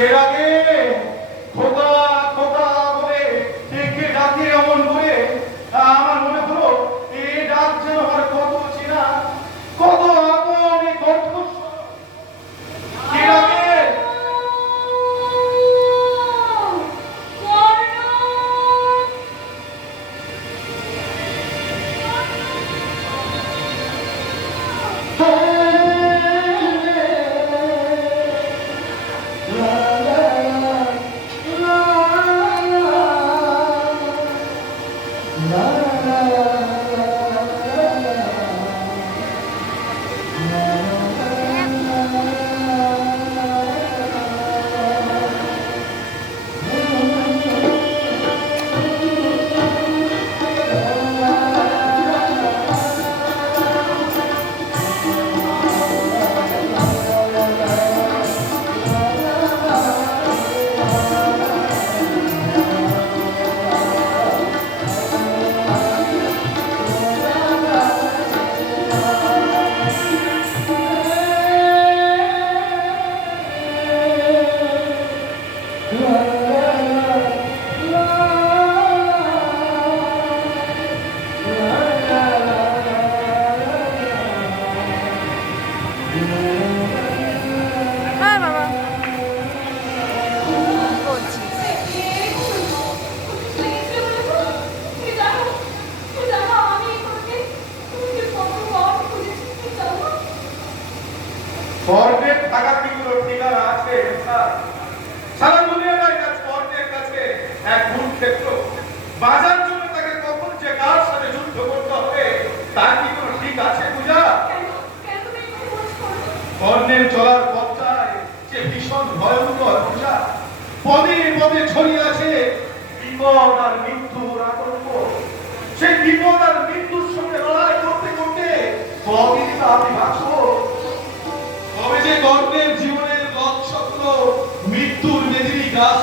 এর আগে খোদা খোদা বলে একে ডাকে এমন করে আমার মনে হলো এই ডাক যেন আমার কত চেনা, কত আপন, কত এর আগে হ্যাঁ বাবা বলছি স্বর্ণের টাকা কি কোনো ঠিকানা আছে? সারা দুনিয়াটাই আজ স্বর্ণের কাছে এক কুরুক্ষেত্র। বাজার জন্য তাকে কখন যে কার সাথে যুদ্ধ করতে হবে তার কি কোনো ঠিক আছে পূজা? স্বর্ণের চলার পথটায় যে ভীষণ ভয়ঙ্কর পূজা, পদে পদে ছড়িয়ে আছে বিপদ আর মৃত্যুর আতঙ্ক। সেই বিপদ আর মৃত্যুর সঙ্গে লড়াই করতে করতে কদিন আমি বাঁচবো? কবে যে গর্বের জীবনের লক্ষ্যগুলো মৃত্যুর মেদিনী গ্রাস